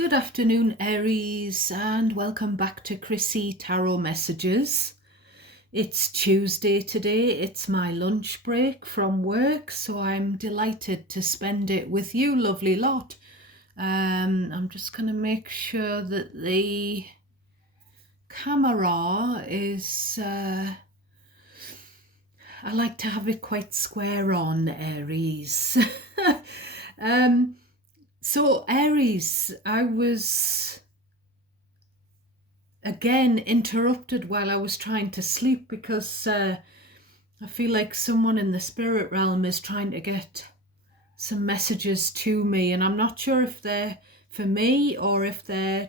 Good afternoon, Aries, and welcome back to Chrissy Tarot Messages. It's Tuesday today. It's my lunch break from work, so I'm delighted to spend it with you, lovely lot. I'm just going to make sure that the camera is... I like to have it quite square on, Aries. So Aries, I was again interrupted while I was trying to sleep because I feel like someone in the spirit realm is trying to get some messages to me, and I'm not sure if they're for me or if they're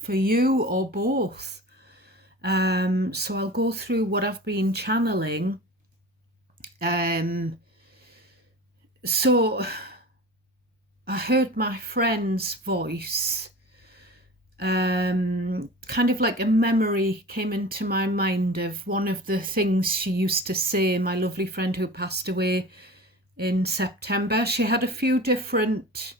for you or both. So I'll go through what I've been channeling. So I heard my friend's voice. Kind of like a memory came into my mind of one of the things she used to say, my lovely friend who passed away in September. She had a few different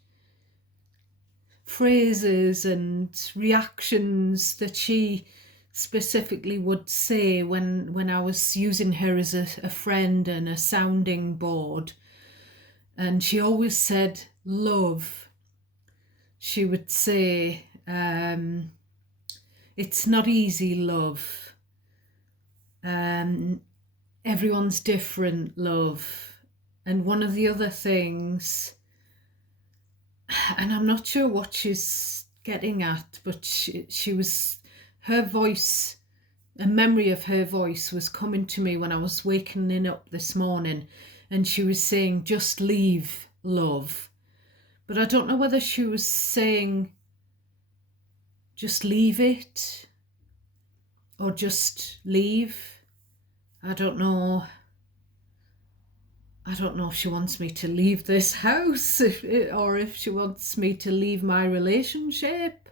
phrases and reactions that she specifically would say when I was using her as a friend and a sounding board. And she always said love. She would say, it's not easy, love. Everyone's different, love. And one of the other things, and I'm not sure what she's getting at, but she was, her voice, a memory of her voice was coming to me when I was waking up this morning, and she was saying, just leave, love. But I don't know whether she was saying, just leave it, or just leave. I don't know if she wants me to leave this house or if she wants me to leave my relationship.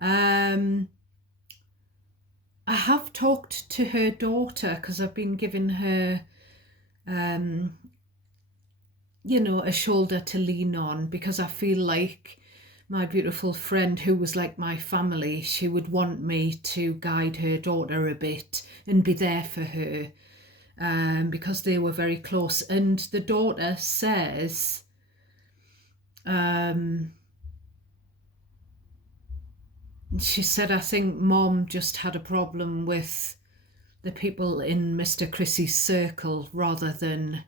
I have talked to her daughter because I've been giving her, a shoulder to lean on, because I feel like my beautiful friend, who was like my family, she would want me to guide her daughter a bit and be there for her, because they were very close. And the daughter says, she said, I think Mom just had a problem with the people in Mr. Chrissy's circle rather than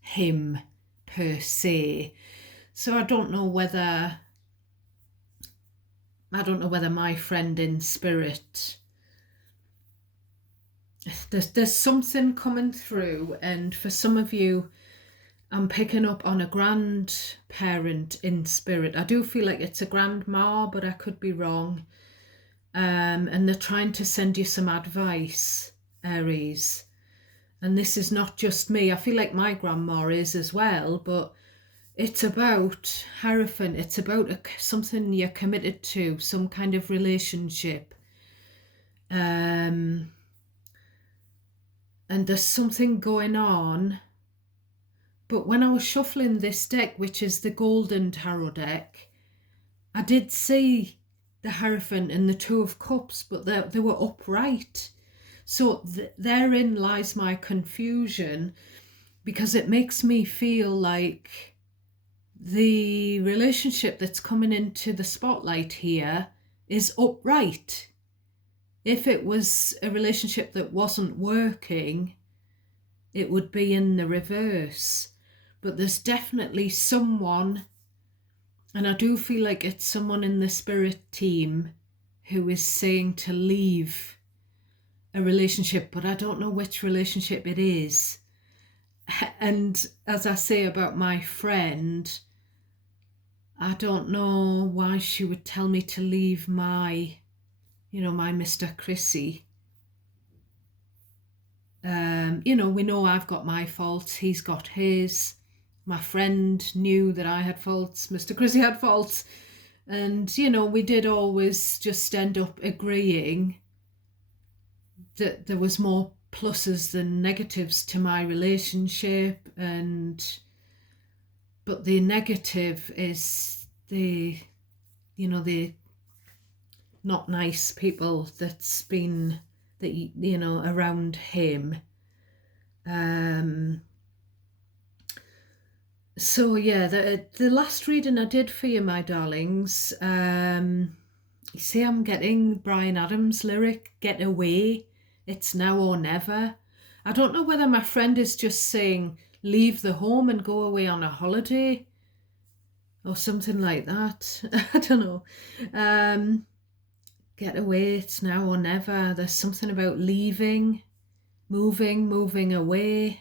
him per se. So I don't know whether my friend in spirit, there's something coming through, and for some of you, I'm picking up on a grandparent in spirit. I do feel like it's a grandma, but I could be wrong. And they're trying to send you some advice, Aries. And this is not just me. I feel like my grandma is as well, but it's about Hierophant. It's about something you're committed to, some kind of relationship. And there's something going on. But when I was shuffling this deck, which is the Golden Tarot deck, I did see the Hierophant and the Two of Cups, but they were upright. So therein lies my confusion, because it makes me feel like the relationship that's coming into the spotlight here is upright. If it was a relationship that wasn't working, it would be in the reverse. But there's definitely someone, and I do feel like it's someone in the spirit team, who is saying to leave a relationship, but I don't know which relationship it is. And as I say about my friend, I don't know why she would tell me to leave my Mr. Chrissy. We know I've got my faults, he's got his. My friend knew that I had faults, Mr. Chrissy had faults. And, we did always just end up agreeing that there was more pluses than negatives to my relationship. But the negative is the the not nice people that's been, around him. So yeah, the last reading I did for you, my darlings, you see I'm getting Bryan Adams' lyric, "Get away, it's now or never." I don't know whether my friend is just saying leave the home and go away on a holiday or something like that. I don't know. Get away, it's now or never. There's something about leaving, moving away.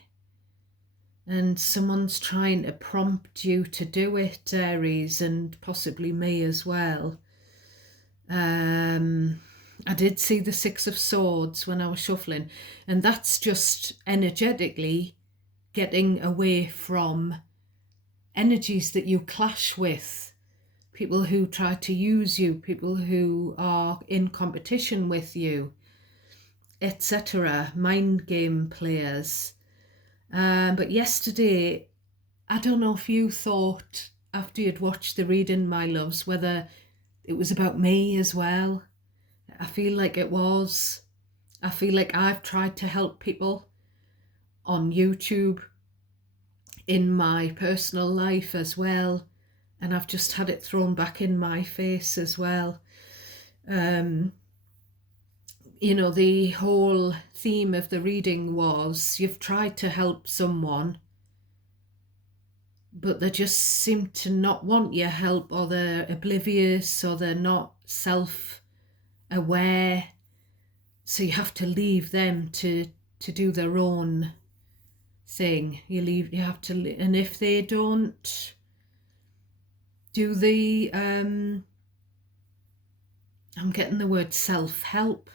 And someone's trying to prompt you to do it, Aries, and possibly me as well. I did see the Six of Swords when I was shuffling, and that's just energetically getting away from energies that you clash with, people who try to use you, people who are in competition with you, etc., mind game players. But yesterday, I don't know if you thought, after you'd watched the reading, my loves, whether it was about me as well. I feel like it was. I feel like I've tried to help people on YouTube, in my personal life as well, and I've just had it thrown back in my face as well. The whole theme of the reading was you've tried to help someone, but they just seem to not want your help, or they're oblivious, or they're not self-aware. So you have to leave them to do their own thing. You have to, and if they don't do the, I'm getting the word self-help,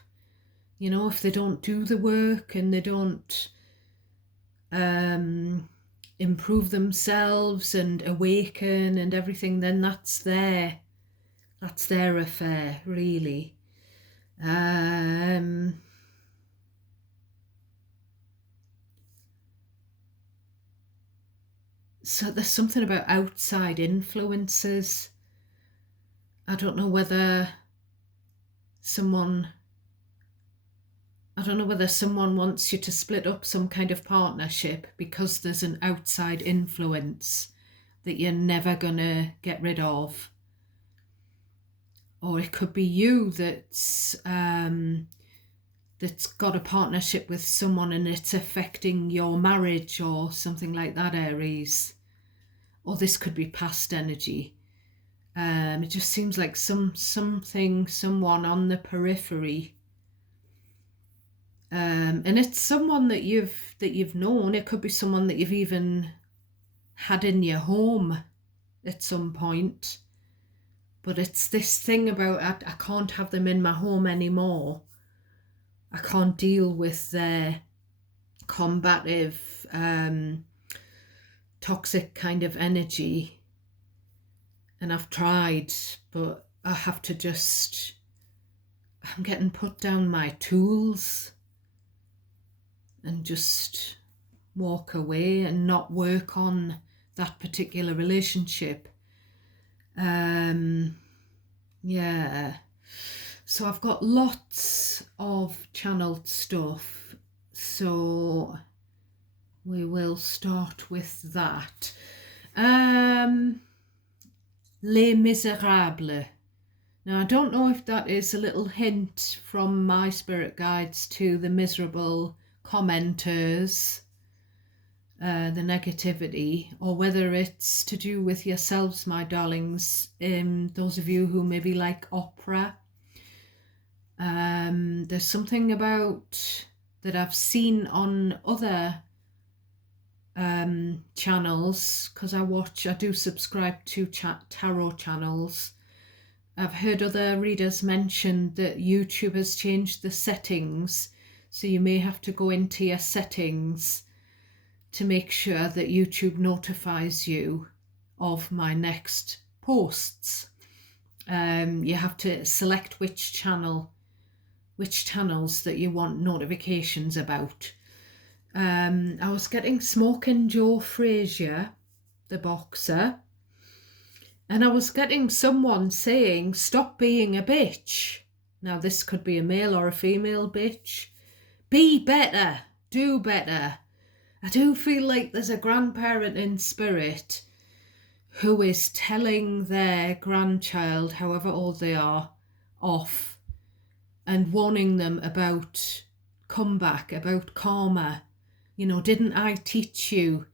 if they don't do the work and they don't improve themselves and awaken and everything, then that's their affair, really. So there's something about outside influences. I don't know whether someone wants you to split up some kind of partnership because there's an outside influence that you're never gonna get rid of. Or it could be you that's got a partnership with someone and it's affecting your marriage or something like that, Aries. Or this could be past energy. It just seems like someone on the periphery. And it's someone that you've known. It could be someone that you've even had in your home at some point. But it's this thing about I can't have them in my home anymore. I can't deal with their combative, toxic kind of energy. And I've tried, but I have to I'm getting put down my tools and just walk away and not work on that particular relationship. Yeah. So I've got lots of channeled stuff. So we will start with that. Les Miserables. Now, I don't know if that is a little hint from my spirit guides to the miserable commenters, the negativity, or whether it's to do with yourselves, my darlings, those of you who maybe like opera. There's something about that I've seen on other channels, because I do subscribe to tarot channels. I've heard other readers mention that YouTube has changed the settings, so you may have to go into your settings to make sure that YouTube notifies you of my next posts. You have to select which channels that you want notifications about. I was getting Smoking Joe Frazier, the boxer, And I was getting someone saying, stop being a bitch. Now, this could be a male or a female bitch. Be better. Do better. I do feel like there's a grandparent in spirit who is telling their grandchild, however old they are, off and warning them about comeback, about karma. You know, didn't I teach you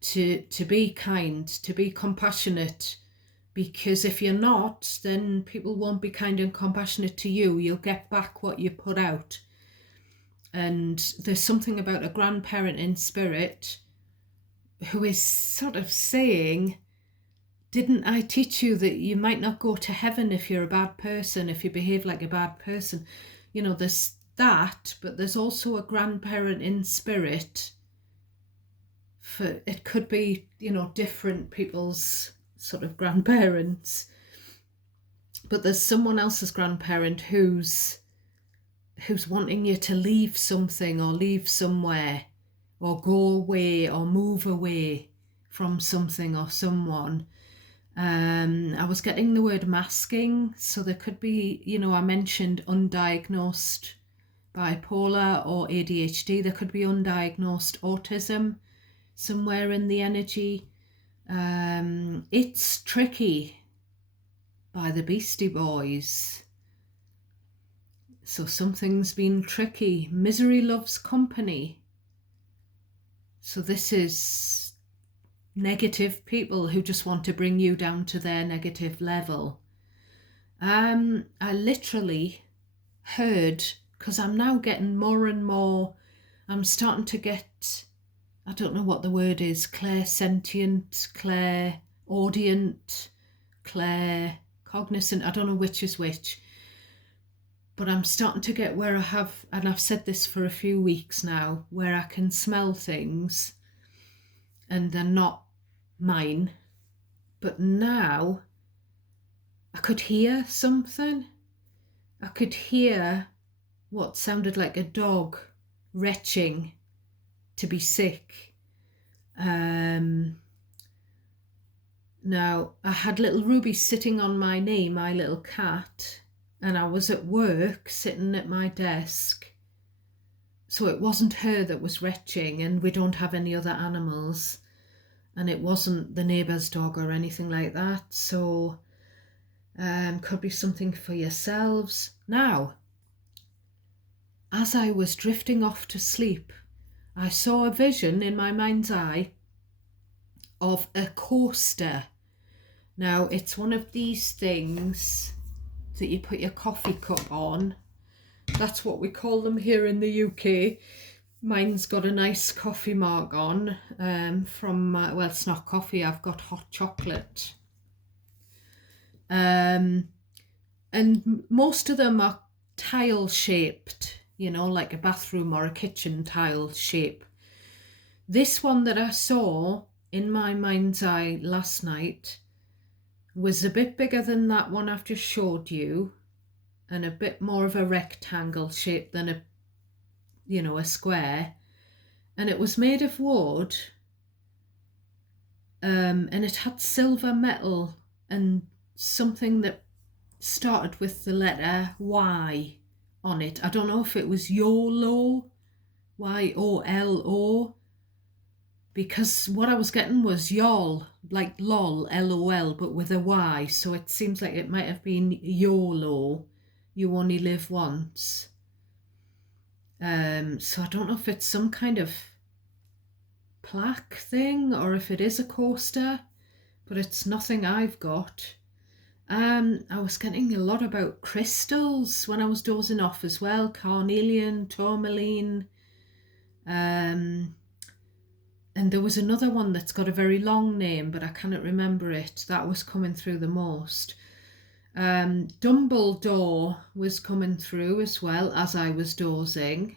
to be kind, to be compassionate? Because if you're not, then people won't be kind and compassionate to you. You'll get back what you put out. And there's something about a grandparent in spirit who is sort of saying, didn't I teach you that you might not go to heaven if you're a bad person, if you behave like a bad person? You know, there's that, but there's also a grandparent in spirit. For it could be, you know, different people's sort of grandparents. But there's someone else's grandparent who's wanting you to leave something or leave somewhere or go away or move away from something or someone. I was getting the word masking, so there could be, you know, I mentioned undiagnosed bipolar or ADHD. There could be undiagnosed autism somewhere in the energy. It's Tricky by the Beastie Boys. So something's been tricky. Misery loves company. So this is negative people who just want to bring you down to their negative level. I literally heard, because I'm now getting more and more, I'm starting to get, I don't know what the word is, clairsentient, clairaudient, claircognizant, I don't know which is which. But I'm starting to get where I have, and I've said this for a few weeks now, where I can smell things and they're not mine. But now I could hear something. I could hear what sounded like a dog retching to be sick. Now, I had little Ruby sitting on my knee, my little cat, and I was at work sitting at my desk. So it wasn't her that was retching, and we don't have any other animals. And it wasn't the neighbour's dog or anything like that. So could be something for yourselves. Now, as I was drifting off to sleep, I saw a vision in my mind's eye of a coaster. Now, it's one of these things that you put your coffee cup on. That's what we call them here in the UK. Mine's got a nice coffee mark on from, well, it's not coffee, I've got hot chocolate. And most of them are tile shaped, you know, like a bathroom or a kitchen tile shape. This one that I saw in my mind's eye last night was a bit bigger than that one I've just showed you, and a bit more of a rectangle shape than a square. And it was made of wood, and it had silver metal and something that started with the letter Y on it. I don't know if it was YOLO, YOLO, because what I was getting was YOL, like lol, LOL, but with a Y. So it seems like it might have been YOLO, you only live once. So I don't know if it's some kind of plaque thing or if it is a coaster, but it's nothing I've got. I was getting a lot about crystals when I was dozing off as well. Carnelian, tourmaline. And there was another one that's got a very long name, but I cannot remember it. That was coming through the most. Dumbledore was coming through as well as I was dozing.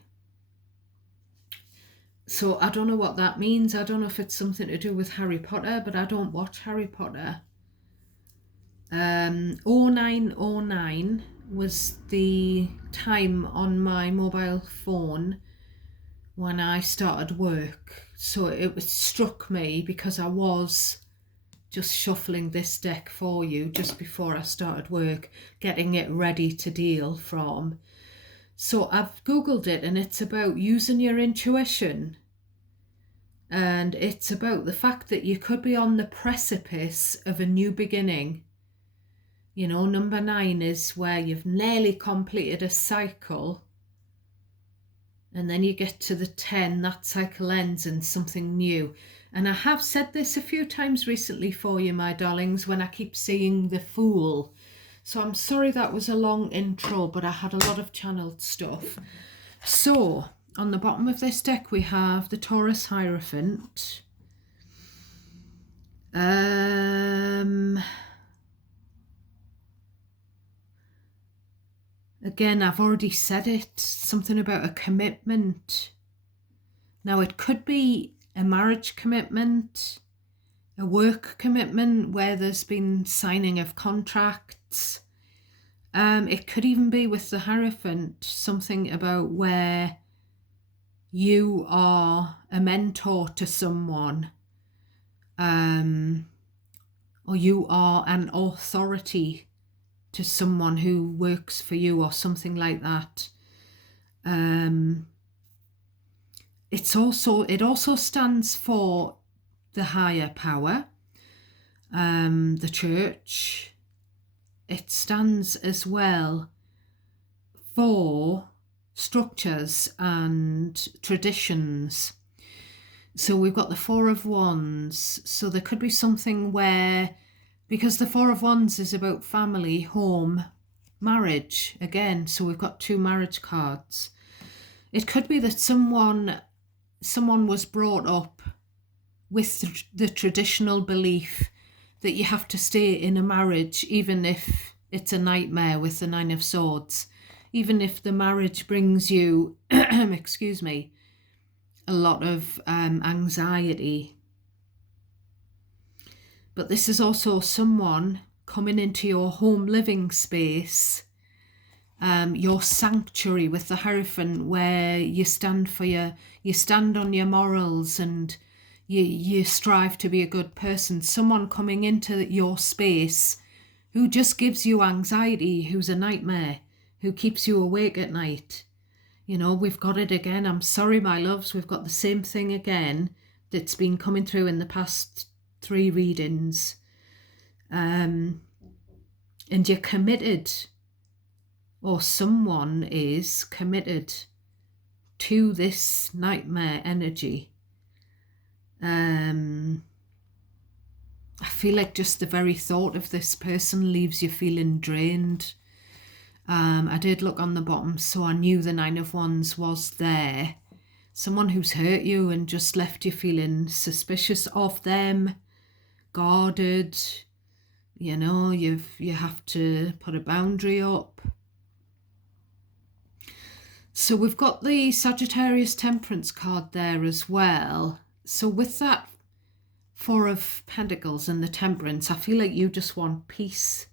So I don't know what that means. I don't know if it's something to do with Harry Potter, but I don't watch Harry Potter. 0909 was the time on my mobile phone when I started work. So it struck me because I was just shuffling this deck for you just before I started work, getting it ready to deal from. So I've Googled it, and it's about using your intuition. And it's about the fact that you could be on the precipice of a new beginning. You know, number 9 is where you've nearly completed a cycle. And then you get to the 10, that cycle ends and something new. And I have said this a few times recently for you, my darlings, when I keep seeing the Fool. So I'm sorry that was a long intro, but I had a lot of channeled stuff. So on the bottom of this deck, we have the Taurus Hierophant. Again, I've already said it, something about a commitment. Now, it could be a marriage commitment, a work commitment where there's been signing of contracts. It could even be with the Hierophant, something about where you are a mentor to someone, or you are an authority to someone who works for you, or something like that. It also stands for the higher power, the church. It stands as well for structures and traditions. So we've got the Four of Wands. So there could be something where, because the Four of Wands is about family, home, marriage again. So we've got 2 marriage cards. It could be that someone was brought up with the traditional belief that you have to stay in a marriage, even if it's a nightmare, with the 9 of Swords. Even if the marriage brings you, excuse me, a lot of anxiety. But this is also someone coming into your home living space, your sanctuary with the Hierophant, where you stand on your morals, and you strive to be a good person. Someone coming into your space who just gives you anxiety, who's a nightmare, who keeps you awake at night. You know, we've got it again. I'm sorry, my loves, we've got the same thing again that's been coming through in the past 3 readings. And you're committed, or someone is committed to this nightmare energy. I feel like just the very thought of this person leaves you feeling drained. I did look on the bottom, so I knew the 9 of Wands was there. Someone who's hurt you and just left you feeling suspicious of them, guarded. You know, you have to put a boundary up. So we've got the Sagittarius Temperance card there as well. So with that 4 of Pentacles and the Temperance, I feel like you just want peace.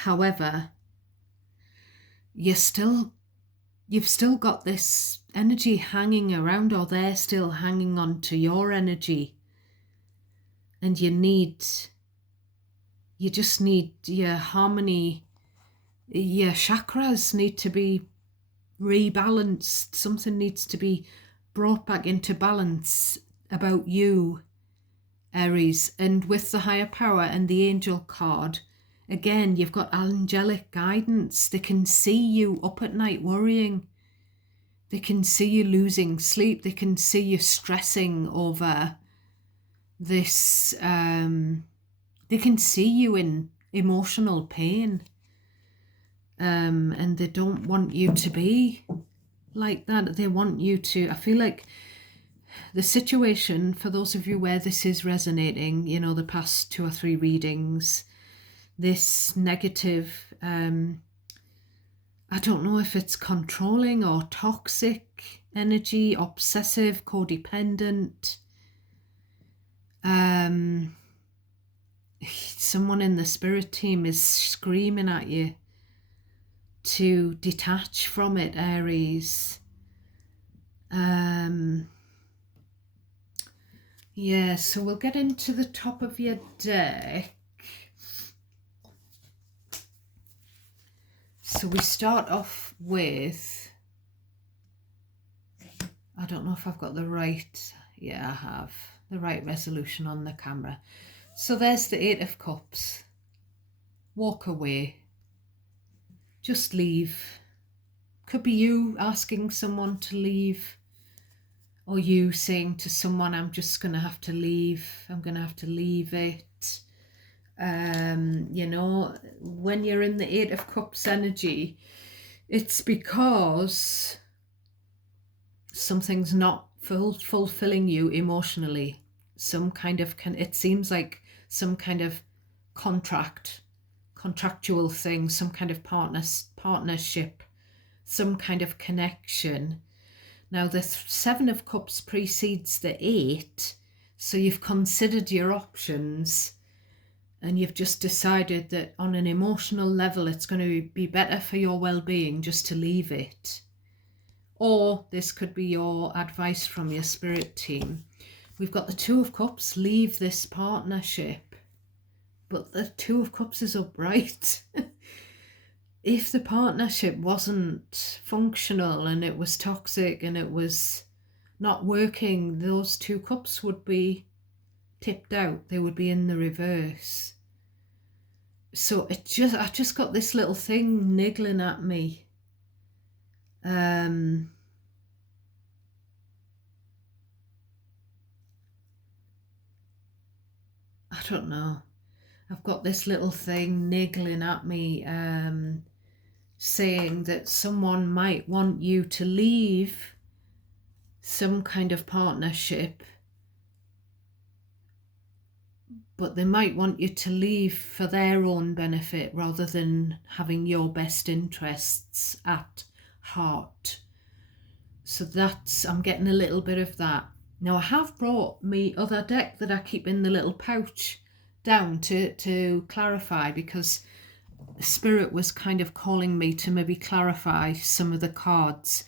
However, you've still got this energy hanging around, or they're still hanging on to your energy. And you just need your harmony, your chakras need to be rebalanced. Something needs to be brought back into balance about you, Aries. And with the higher power and the angel card, again, you've got angelic guidance. They can see you up at night worrying. They can see you losing sleep. They can see you stressing over this. They can see you in emotional pain. And they don't want you to be like that. They want you to, I feel like the situation, for those of you where this is resonating, you know, the past 2 or 3 readings, this negative, I don't know if it's controlling or toxic energy, obsessive, codependent. Someone in the spirit team is screaming at you to detach from it, Aries. Yeah, so we'll get into the top of your deck. So we start off with, I don't know if I've got the right, yeah, I have the right resolution on the camera. So there's the Eight of Cups. Walk away. Just leave. Could be you asking someone to leave, or you saying to someone, I'm just going to have to leave. I'm going to have to leave it. You know, when you're in the Eight of Cups energy, it's because something's not fulfilling you emotionally. Some kind of, it seems like some kind of contractual thing, some kind of partnership, some kind of connection. Now the Seven of Cups precedes the Eight, so you've considered your options and you've just decided that on an emotional level it's going to be better for your well-being just to leave it. Or this could be your advice from your spirit team. We've got the Two of Cups, leave this partnership. But the Two of Cups is upright. If the partnership wasn't functional and it was toxic and it was not working, those two cups would be tipped out. They would be in the reverse. So I just got this little thing niggling at me. I don't know. I've got this little thing niggling at me, saying that someone might want you to leave some kind of partnership, but they might want you to leave for their own benefit rather than having your best interests at heart. So I'm getting a little bit of that. Now I have brought me other deck that I keep in the little pouch down to clarify, because Spirit was kind of calling me to maybe clarify some of the cards.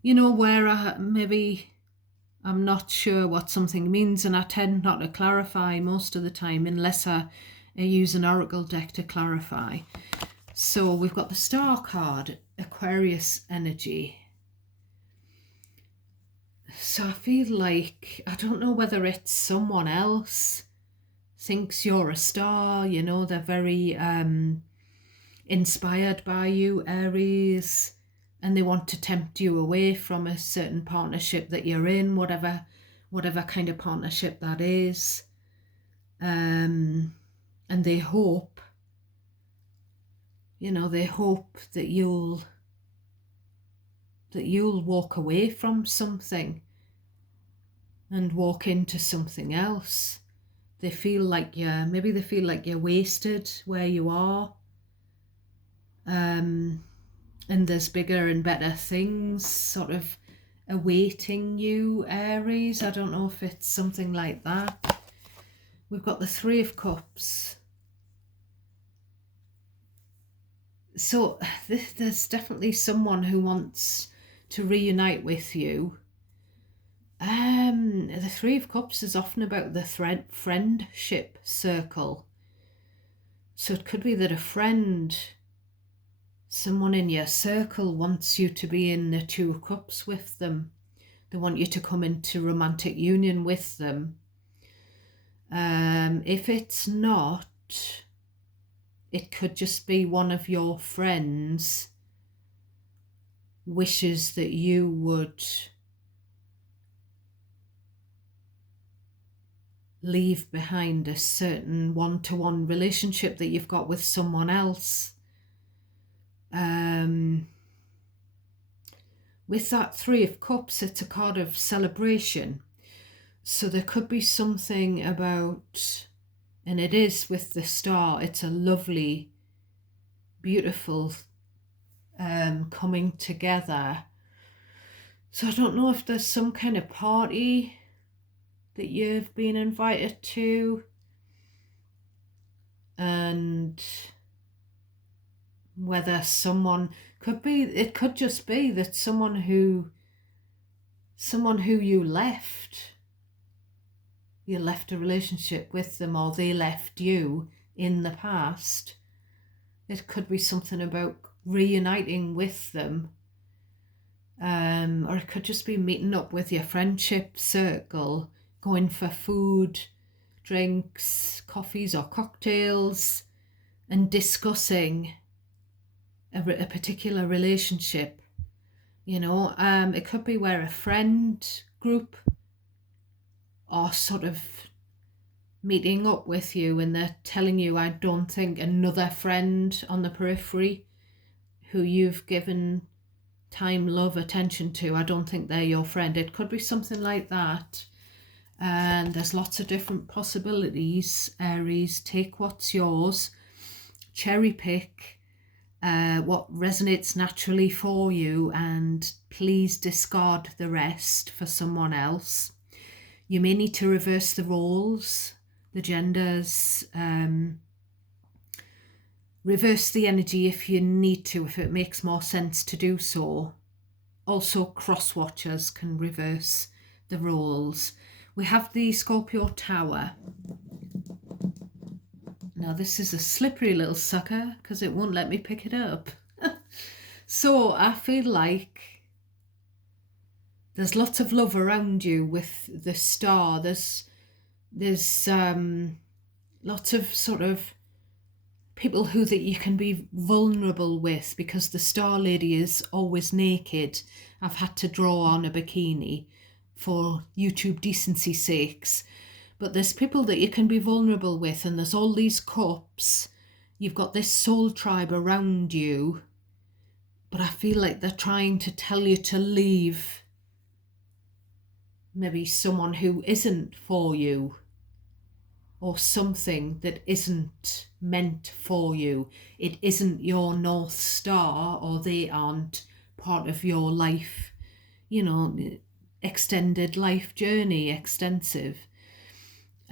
You know, where I'm not sure what something means, and I tend not to clarify most of the time unless I use an oracle deck to clarify. So we've got the Star card, Aquarius energy. So I feel like, I don't know whether it's someone else thinks you're a star, you know, they're very inspired by you, Aries, and they want to tempt you away from a certain partnership that you're in, whatever kind of partnership that is. And they hope, that you'll walk away from something and walk into something else. They feel like you're wasted where you are. And there's bigger and better things sort of awaiting you, Aries. I don't know if it's something like that. We've got the Three of Cups. So there's definitely someone who wants to reunite with you. The Three of Cups is often about the friendship circle. So it could be that someone in your circle wants you to be in the Two of Cups with them. They want you to come into romantic union with them. If it's not, it could just be one of your friends wishes that you would leave behind a certain one-to-one relationship that you've got with someone else. With that Three of Cups, it's a card of celebration. So there could be something about, and it is with the Star, it's a lovely, beautiful coming together. So I don't know if there's some kind of party that you've been invited to, and whether someone it could just be that someone who you left you left a relationship with them or they left you in the past. It could be something about reuniting with them. Or it could just be meeting up with your friendship circle, going for food, drinks, coffees or cocktails, and discussing a particular relationship. It could be where a friend group are sort of meeting up with you and they're telling you, I don't think another friend on the periphery who you've given time, love, attention to, I don't think they're your friend. It could be something like that. And there's lots of different possibilities, Aries. Take what's yours, cherry pick what resonates naturally for you, and please discard the rest for someone else. You may need to reverse the roles, the genders, reverse the energy if you need to, if it makes more sense to do so. Also, cross watchers can reverse the roles. We have the Scorpio Tower. Now this is a slippery little sucker because it won't let me pick it up. So I feel like there's lots of love around you with the star. There's lots of sort of people that you can be vulnerable with, because the star lady is always naked. I've had to draw on a bikini for YouTube decency sakes. But there's people that you can be vulnerable with, and there's all these cups. You've got this soul tribe around you, but I feel like they're trying to tell you to leave maybe someone who isn't for you, or something that isn't meant for you. It isn't your North Star, or they aren't part of your life, extended life journey, extensive.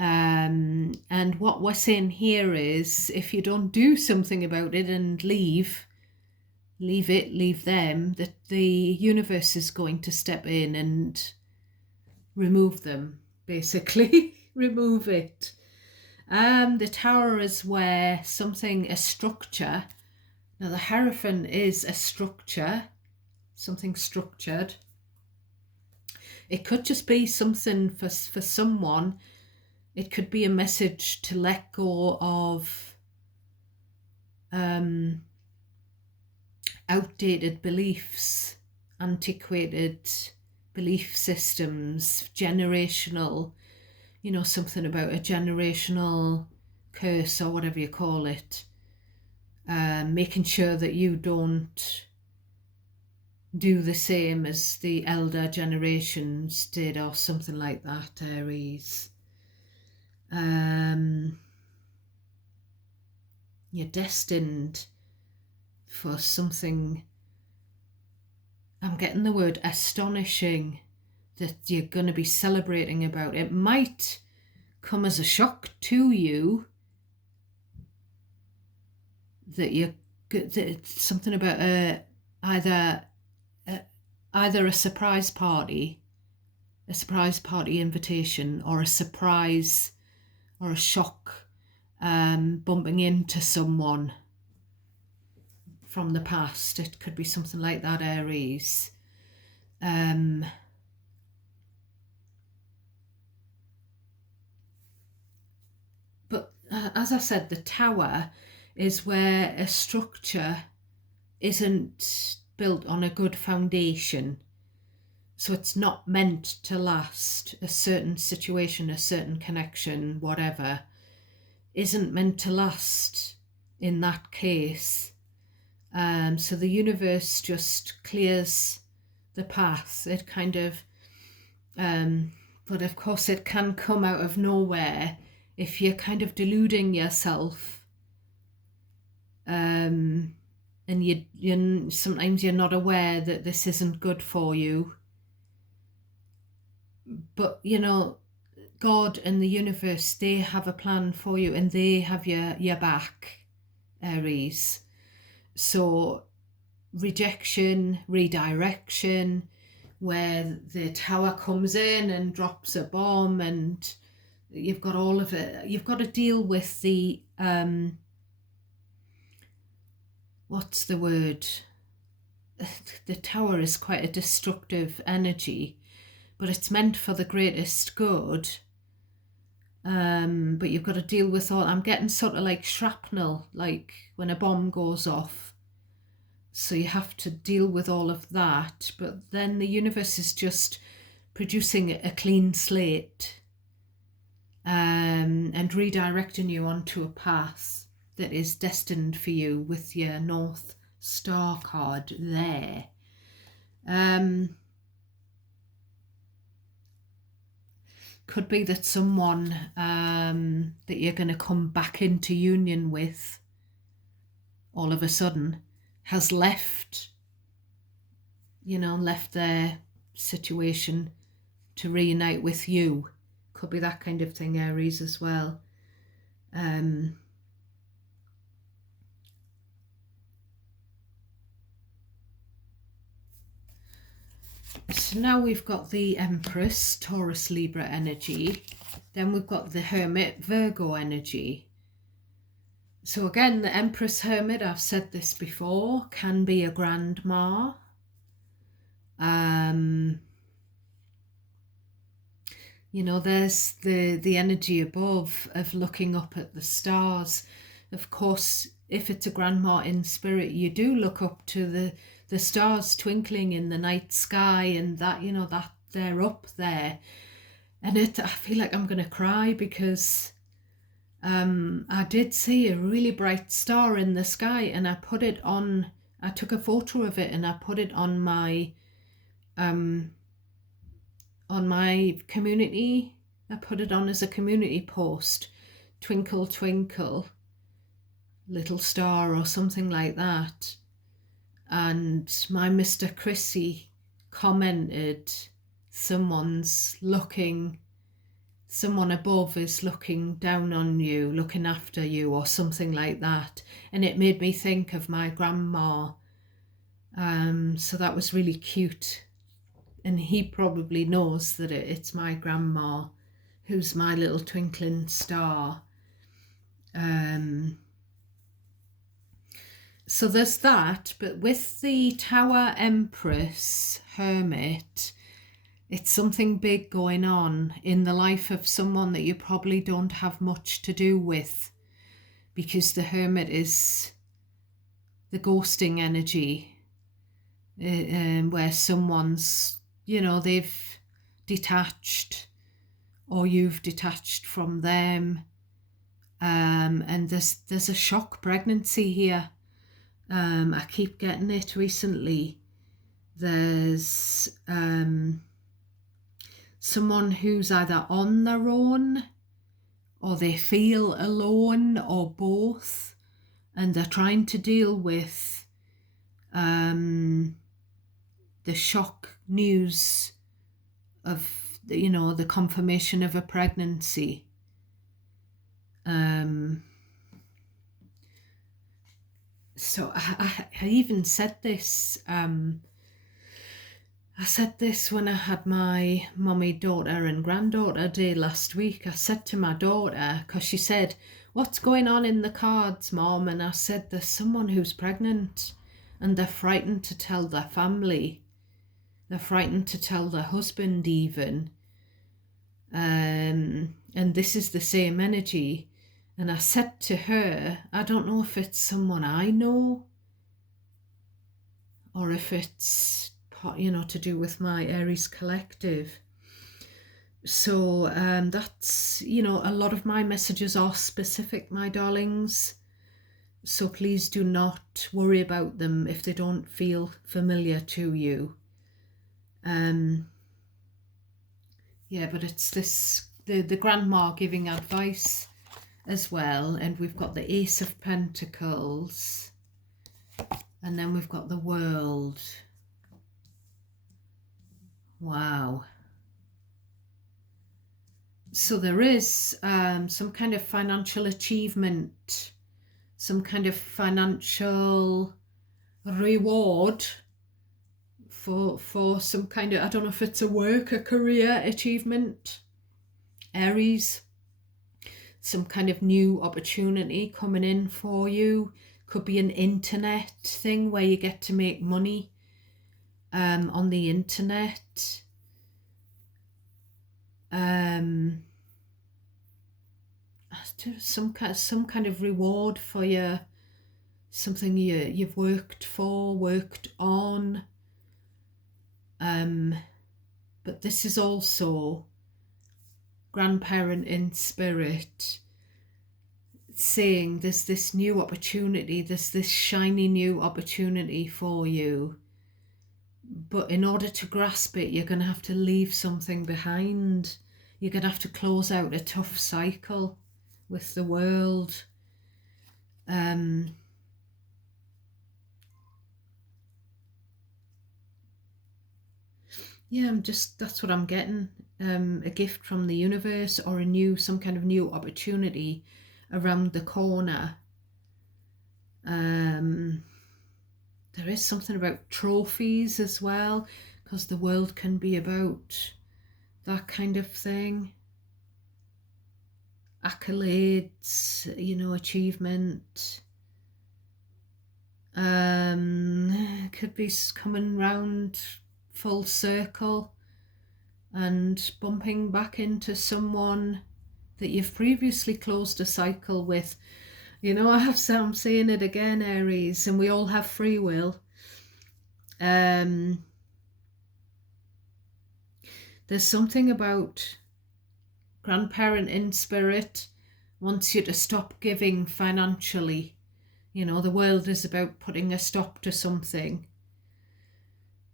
And what we're saying here is, if you don't do something about it and leave them, that the universe is going to step in and remove them, basically. Remove it. The Tower is where a structure. Now the Hierophant is a structure, something structured. It could just be something for someone. It could be a message to let go of outdated beliefs, antiquated belief systems, generational, something about a generational curse or whatever you call it. Making sure that you don't do the same as the elder generations did, or something like that, Aries. You're destined for something. I'm getting the word astonishing that you're going to be celebrating about. It might come as a shock to you that it's something about either a surprise party invitation, or a surprise or a shock bumping into someone from the past. It could be something like that, Aries. But as I said, the Tower is where a structure isn't built on a good foundation. So it's not meant to last. A certain situation, a certain connection, whatever, isn't meant to last in that case. So the universe just clears the path. It kind of, but of course it can come out of nowhere if you're kind of deluding yourself. And you sometimes you're not aware that this isn't good for you. But God and the universe, they have a plan for you, and they have your back, Aries. So rejection, redirection, where the Tower comes in and drops a bomb and You've got all of it. You've got to deal with the, what's the word? The Tower is quite a destructive energy, but it's meant for the greatest good. But you've got to deal with all, I'm getting sort of like shrapnel, like when a bomb goes off. So you have to deal with all of that. But then the universe is just producing a clean slate, and redirecting you onto a path that is destined for you with your North Star card there. Could be that someone that you're going to come back into union with all of a sudden has left their situation to reunite with you. Could be that kind of thing, Aries, as well. So now we've got the Empress, Taurus, Libra energy. Then we've got the Hermit, Virgo energy. So again, the Empress Hermit, I've said this before, can be a grandma. There's the energy above of looking up at the stars. Of course, if it's a grandma in spirit, you do look up to the stars twinkling in the night sky, and that, that they're up there. And I feel like I'm going to cry because I did see a really bright star in the sky, and I took a photo of it and I put it on my community. I put it on as a community post, twinkle twinkle little star or something like that. And my Mr. Chrissy commented, someone above is looking down on you, looking after you, or something like that. And it made me think of my grandma. So that was really cute. And he probably knows that it's my grandma who's my little twinkling star. So there's that. But with the Tower, Empress, Hermit, it's something big going on in the life of someone that you probably don't have much to do with, because the Hermit is the ghosting energy, where someone's, they've detached, or you've detached from them. And there's a shock pregnancy here. I keep getting it recently. There's someone who's either on their own, or they feel alone, or both, and they're trying to deal with the shock news of the confirmation of a pregnancy. So I even said this. I said this when I had my mummy, daughter and granddaughter day last week. I said to my daughter, because she said, "What's going on in the cards, Mom?" And I said, "There's someone who's pregnant, and they're frightened to tell their family. They're frightened to tell their husband even. And this is the same energy." And I said to her, I don't know if it's someone I know, or if it's, to do with my Aries collective. So that's, a lot of my messages are specific, my darlings. So please do not worry about them if they don't feel familiar to you. Yeah, but it's this, the grandma giving advice as well. And we've got the Ace of Pentacles, and then we've got the World. Wow. So there is some kind of financial achievement, some kind of financial reward for some kind of, I don't know if it's a work, a career achievement, Aries. some kind of new opportunity coming in for you. Could be an internet thing where you get to make money on the internet. Some kind of reward for you, something you've worked for, worked on. But this is also grandparent in spirit saying there's this new opportunity, there's this shiny new opportunity for you. But in order to grasp it, you're going to have to leave something behind. You're going to have to close out a tough cycle with the world. Yeah, that's what I'm getting. A gift from the universe, or some kind of new opportunity around the corner. There is something about trophies as well, because the world can be about that kind of thing. Accolades, achievement. Could be coming round full circle and bumping back into someone that you've previously closed a cycle with. I'm saying it again, Aries, and we all have free will. There's something about grandparent in spirit wants you to stop giving financially. The world is about putting a stop to something,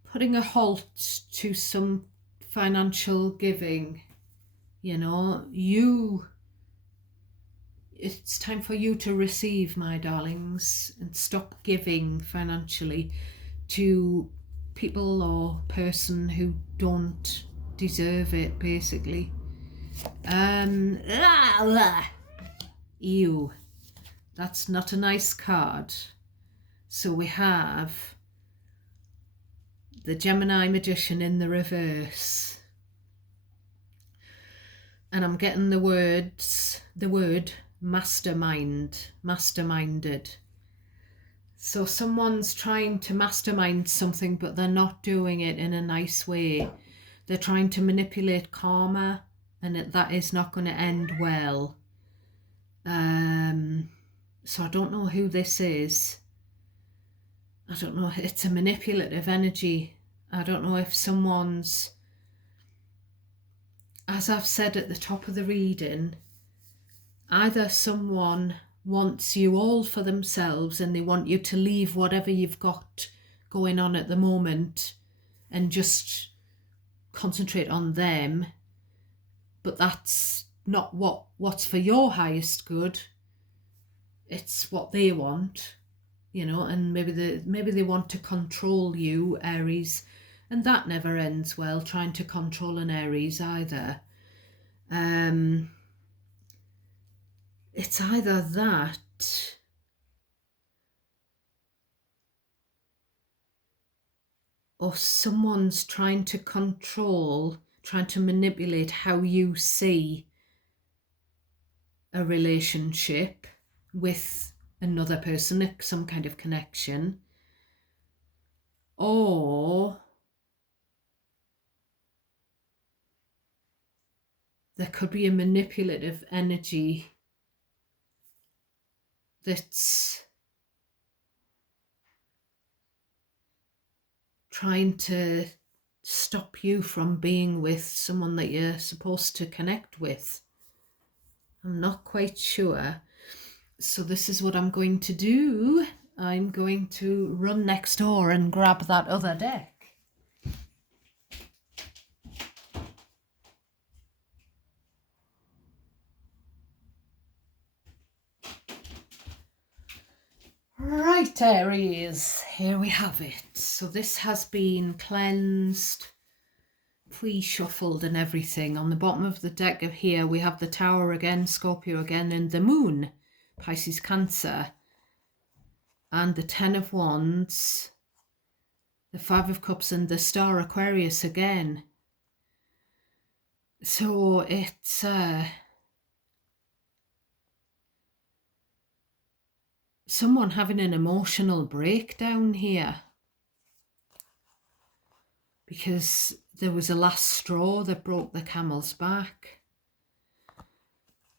putting a halt to some financial giving. It's time for you to receive, my darlings, and stop giving financially to people or person who don't deserve it, basically. Ew. That's not a nice card. So we have the Gemini Magician in the reverse. And I'm getting the word masterminded. So someone's trying to mastermind something, but they're not doing it in a nice way. They're trying to manipulate karma, and that is not going to end well. So I don't know who this is. I don't know. It's a manipulative energy. I don't know if someone's, as I've said at the top of the reading, either someone wants you all for themselves and they want you to leave whatever you've got going on at the moment and just concentrate on them, but that's not what's for your highest good. It's what they want, and maybe they want to control you, Aries, and that never ends well, trying to control an Aries either. It's either that or someone's trying to control, trying to manipulate how you see a relationship with another person, some kind of connection. Or there could be a manipulative energy that's trying to stop you from being with someone that you're supposed to connect with. I'm not quite sure. So this is what I'm going to do. I'm going to run next door and grab that other deck. Right, Aries, here we have it. So this has been cleansed, pre-shuffled and everything. On the bottom of the deck of here, we have the Tower again, Scorpio again, and the Moon, Pisces, Cancer, and the Ten of Wands, the Five of Cups, and the Star, Aquarius again. So it's someone having an emotional breakdown here, because there was a last straw that broke the camel's back.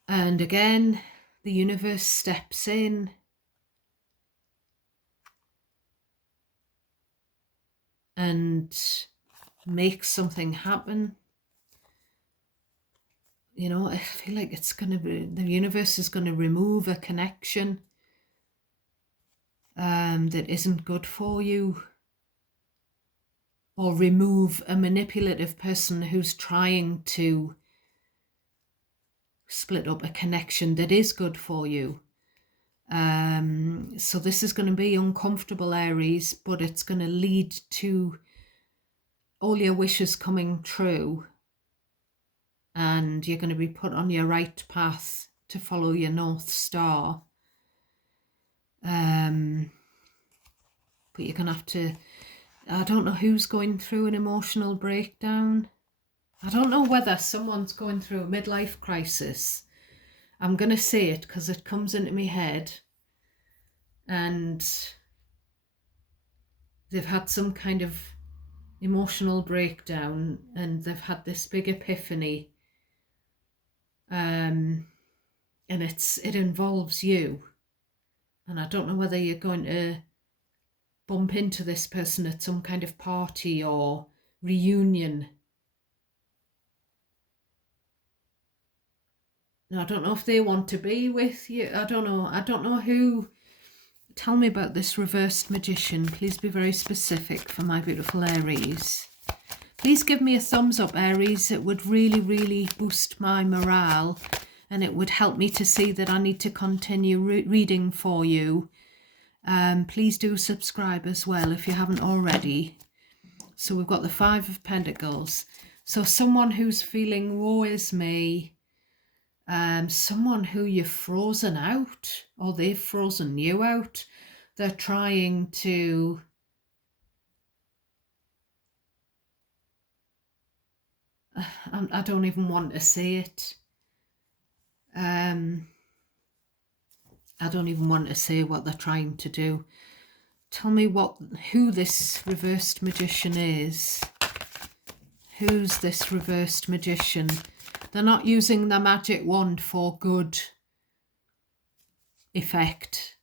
And again, the universe steps in and makes something happen. You know, I feel like it's going to be, the universe is going to remove a connection that isn't good for you, or remove a manipulative person who's trying to split up a connection that is good for you. So this is going to be uncomfortable, Aries, but it's going to lead to all your wishes coming true, and you're going to be put on your right path to follow your North Star. But you're going to have to, I don't know who's going through an emotional breakdown. I don't know whether someone's going through a midlife crisis. I'm going to say it because it comes into my head. And they've had some kind of emotional breakdown and they've had this big epiphany. And it involves you. And I don't know whether you're going to bump into this person at some kind of party or reunion. Now, I don't know if they want to be with you. I don't know who. Tell me about this reversed magician. Please be very specific for my beautiful Aries. Please give me a thumbs up, Aries. It would really, really boost my morale, and it would help me to see that I need to continue reading for you. Please do subscribe as well if you haven't already. So we've got the Five of Pentacles. So someone who's feeling woe is me, someone who you've frozen out, or they've frozen you out. They're trying to I don't even want to say it. I don't even want to say what they're trying to do. Tell me who this reversed magician is. Who's this reversed magician? They're not using the magic wand for good effect.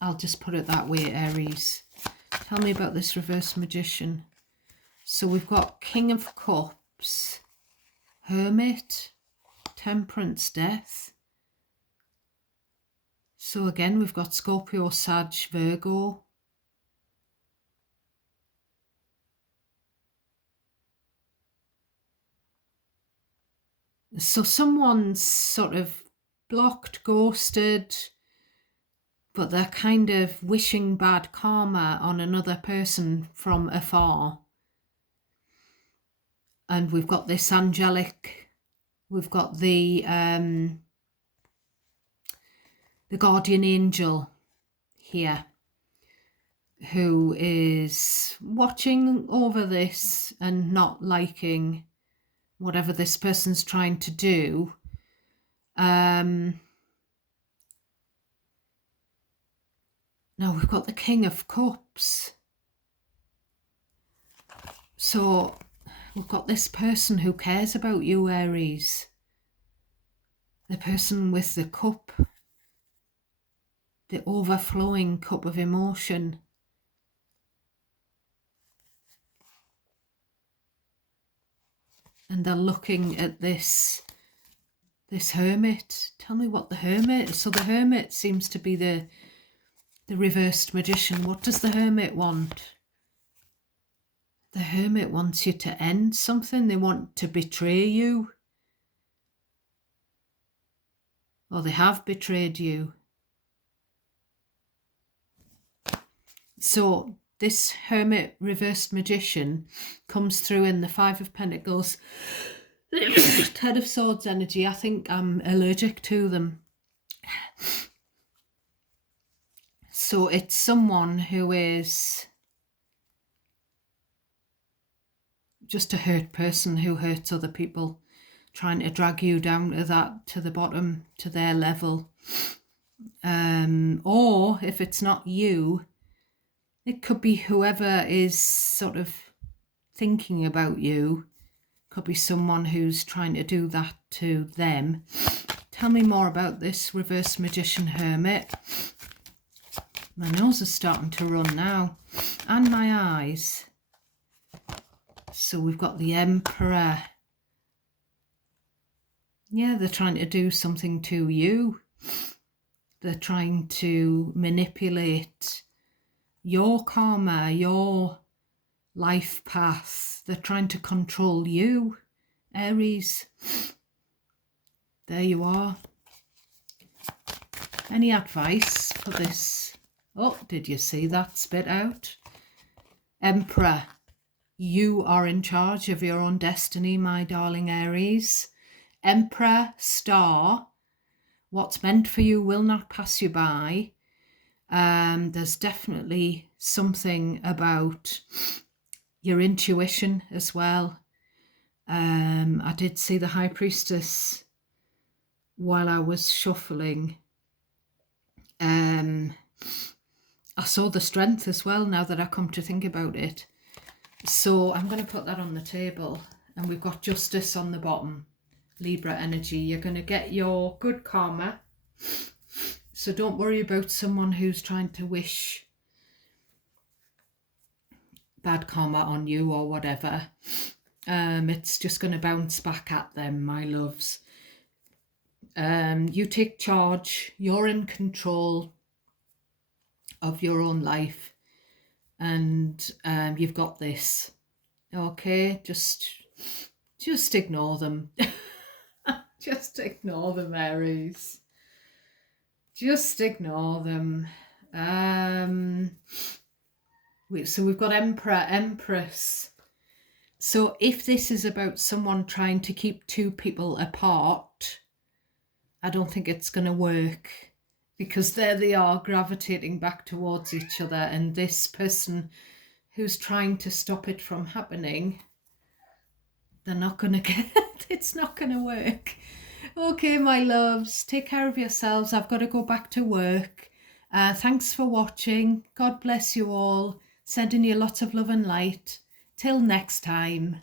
I'll just put it that way, Aries. Tell me about this reversed magician. So we've got King of Cups, Hermit, Temperance, Death. So again, we've got Scorpio, Sag, Virgo. So someone's sort of blocked, ghosted, but they're kind of wishing bad karma on another person from afar. And we've got this angelic, we've got the guardian angel here, who is watching over this and not liking whatever this person's trying to do. Now we've got the King of Cups. So we've got this person who cares about you, Aries. The person with the cup, the overflowing cup of emotion. And they're looking at this hermit. Tell me what the hermit. So the hermit seems to be the reversed magician. What does the hermit want? The hermit wants you to end something. They want to betray you. Or they have betrayed you. So this hermit reversed magician comes through in the Five of Pentacles, Ten of Swords energy. I think I'm allergic to them. So it's someone who is just a hurt person who hurts other people, trying to drag you down to the bottom, to their level. Or if it's not you, it could be whoever is sort of thinking about you. Could be someone who's trying to do that to them. Tell me more about this reverse magician hermit. My nose is starting to run now, and my eyes. So we've got the Emperor. Yeah, they're trying to do something to you. They're trying to manipulate your karma, your life path. They're trying to control you, Aries. There you are. Any advice for this? Oh, did you see that spit out? Emperor, you are in charge of your own destiny, my darling Aries. Emperor, star, what's meant for you will not pass you by. There's definitely something about your intuition as well. I did see the High Priestess while I was shuffling. I saw the Strength as well, now that I come to think about it. So I'm going to put that on the table, and we've got Justice on the bottom. Libra energy, you're going to get your good karma. So don't worry about someone who's trying to wish bad karma on you or whatever. It's just going to bounce back at them, my loves. You take charge. You're in control of your own life, and you've got this. Okay, just ignore them. Just ignore them, Aries. Just ignore them. So we've got Emperor, Empress. So if this is about someone trying to keep two people apart, I don't think it's going to work, because there they are gravitating back towards each other, and this person who's trying to stop it from happening, they're not going to get it. It's not going to work. Okay, my loves, take care of yourselves. I've got to go back to work. Thanks for watching. God bless you all. Sending you lots of love and light. Till next time.